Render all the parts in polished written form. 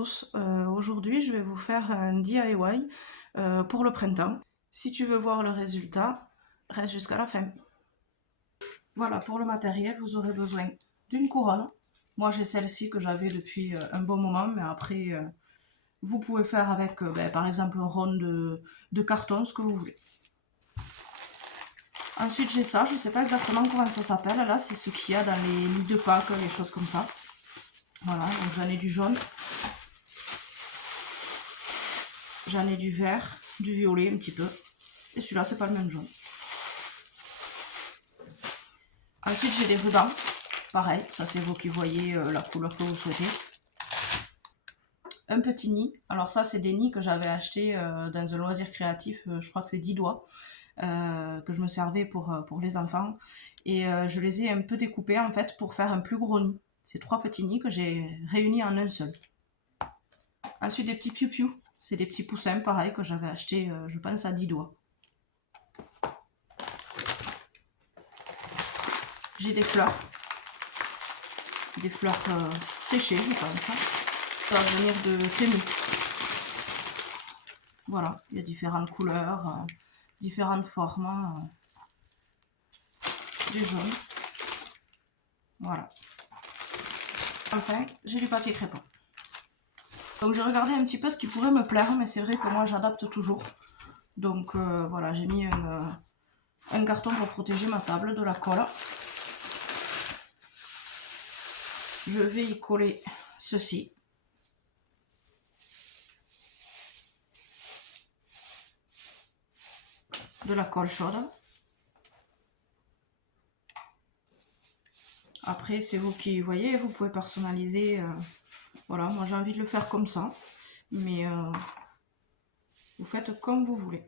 tous, aujourd'hui je vais vous faire un DIY pour le printemps. Si tu veux voir le résultat, reste jusqu'à la fin. Voilà, pour le matériel, vous aurez besoin d'une couronne. Moi j'ai celle-ci que j'avais depuis un bon moment, mais après vous pouvez faire avec par exemple un rond de carton, ce que vous voulez. Ensuite j'ai ça, je ne sais pas exactement comment ça s'appelle, là c'est ce qu'il y a dans les lits de Pâques, les choses comme ça. Voilà, donc j'en ai du jaune. J'en ai du vert, du violet un petit peu. Et celui-là, c'est pas le même jaune. Ensuite, j'ai des rubans. Pareil, ça c'est vous qui voyez la couleur que vous souhaitez. Un petit nid. Alors ça, c'est des nids que j'avais acheté dans un loisir créatif. Je crois que c'est 10 doigts. Que je me servais pour les enfants. Et je les ai un peu découpés en fait pour faire un plus gros nid. C'est 3 petits nids que j'ai réunis en un seul. Ensuite, des petits piou-piou. C'est des petits poussins, pareil, que j'avais acheté, je pense, à 10 doigts. J'ai des fleurs séchées, je pense. Ça va venir de Temu. Voilà, il y a différentes couleurs, différentes formes. Du jaune. Voilà. Enfin, j'ai du papier crépon. Donc j'ai regardé un petit peu ce qui pourrait me plaire, mais c'est vrai que moi j'adapte toujours. Donc voilà, j'ai mis un carton pour protéger ma table de la colle. Je vais y coller ceci. De la colle chaude. Après, c'est vous qui voyez, vous pouvez personnaliser. Voilà, moi j'ai envie de le faire comme ça. Mais vous faites comme vous voulez.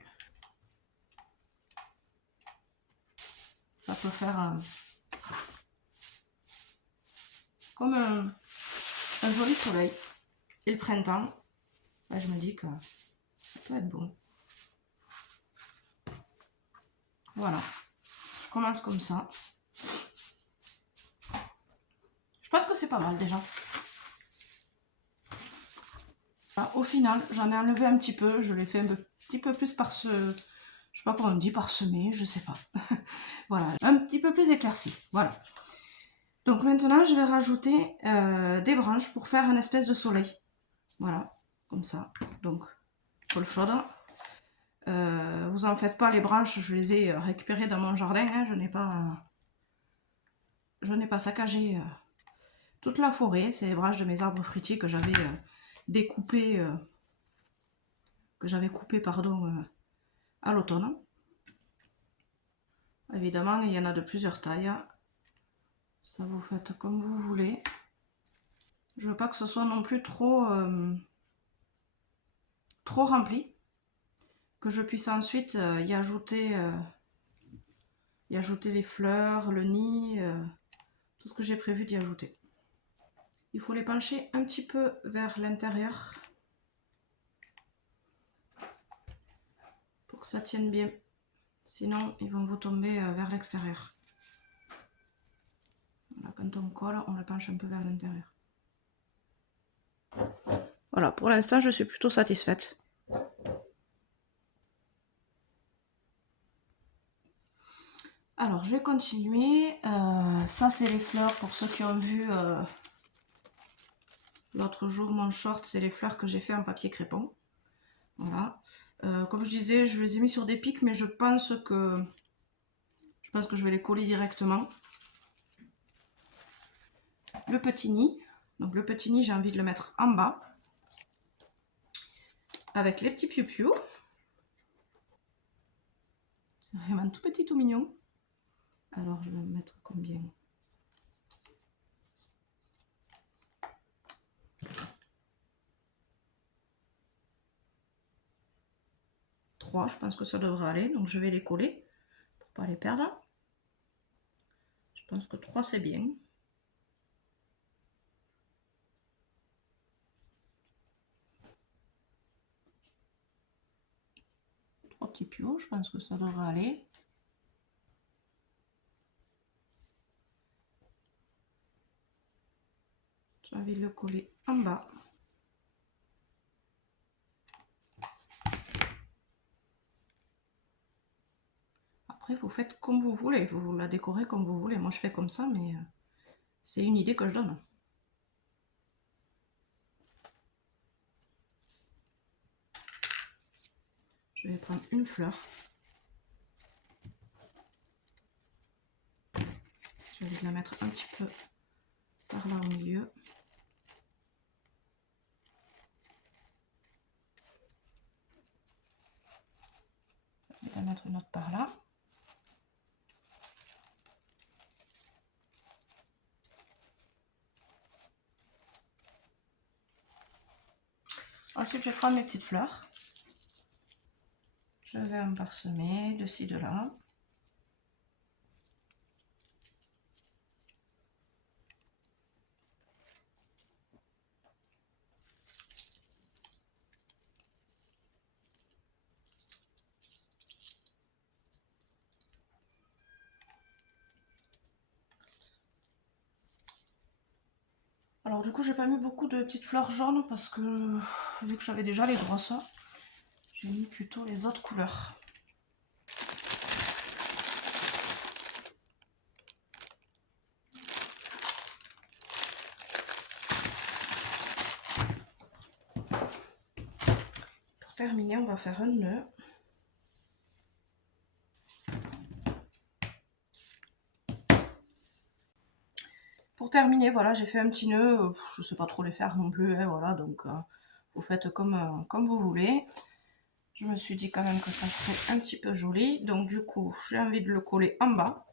Ça peut faire comme un joli soleil. Et le printemps, là, je me dis que ça peut être bon. Voilà, je commence comme ça. Je pense que c'est pas mal déjà. Là, au final, j'en ai enlevé un petit peu. Je l'ai fait un petit peu plus je sais pas comment on dit, parsemé, je sais pas. Voilà, un petit peu plus éclairci. Voilà. Donc maintenant, je vais rajouter des branches pour faire une espèce de soleil. Voilà, comme ça. Donc, colle chaude. Vous en faites pas, les branches, je les ai récupérées dans mon jardin. Hein, je n'ai pas saccagé toute la forêt. C'est les branches de mes arbres fruitiers que j'avais découpées, pardon, à l'automne. Évidemment, il y en a de plusieurs tailles. Ça vous faites comme vous voulez. Je veux pas que ce soit non plus trop rempli. Que je puisse ensuite y ajouter les fleurs, le nid, tout ce que j'ai prévu d'y ajouter. Il faut les pencher un petit peu vers l'intérieur pour que ça tienne bien. Sinon, ils vont vous tomber vers l'extérieur. Voilà, quand on colle, on le penche un peu vers l'intérieur. Voilà, pour l'instant, je suis plutôt satisfaite. Alors, je vais continuer. Ça, c'est les fleurs. Pour ceux qui ont vu l'autre jour mon short, c'est les fleurs que j'ai fait en papier crépon. Voilà. Comme je disais, je les ai mis sur des pics, mais je pense que je vais les coller directement. Le petit nid. Donc le petit nid, j'ai envie de le mettre en bas. Avec les petits piou-piou. C'est vraiment tout petit, tout mignon. Alors je vais mettre combien? Trois, je pense que ça devrait aller. Donc je vais les coller pour ne pas les perdre. Je pense que 3 c'est bien. Petits piaux, je pense que ça devrait aller. J'ai envie de le coller en bas. Après, vous faites comme vous voulez, vous la décorez comme vous voulez. Moi, je fais comme ça, mais c'est une idée que je donne. Je vais prendre une fleur. Je vais la mettre un petit peu par là au milieu. Je vais en mettre une autre par là. Ensuite, je vais prendre mes petites fleurs. Je vais en parsemer de ci, de là. Alors du coup, j'ai pas mis beaucoup de petites fleurs jaunes parce que vu que j'avais déjà les grosses, j'ai mis plutôt les autres couleurs. Pour terminer, on va faire un nœud. Pour terminer, voilà, j'ai fait un petit nœud. Je sais pas trop les faire non plus, hein, voilà, donc vous faites comme vous voulez. Je me suis dit quand même que ça serait un petit peu joli, donc du coup, j'ai envie de le coller en bas.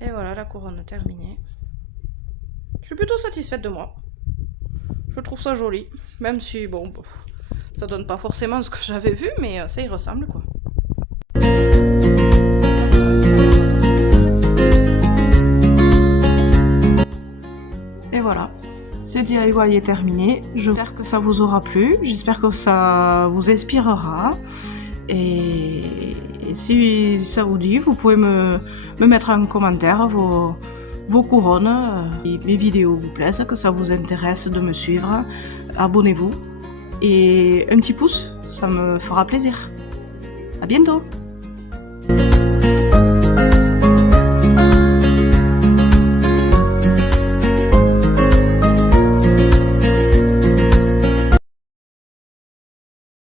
Et voilà, la couronne terminée. Je suis plutôt satisfaite de moi. Je trouve ça joli, même si, bon, ça donne pas forcément ce que j'avais vu, mais ça y ressemble, quoi. Et voilà, ce DIY est terminé. J'espère que ça vous aura plu, j'espère que ça vous inspirera. Et si ça vous dit, vous pouvez me mettre en commentaire vos couronnes. Mes vidéos vous plaisent, que ça vous intéresse de me suivre. Abonnez-vous. Et un petit pouce, ça me fera plaisir. À bientôt!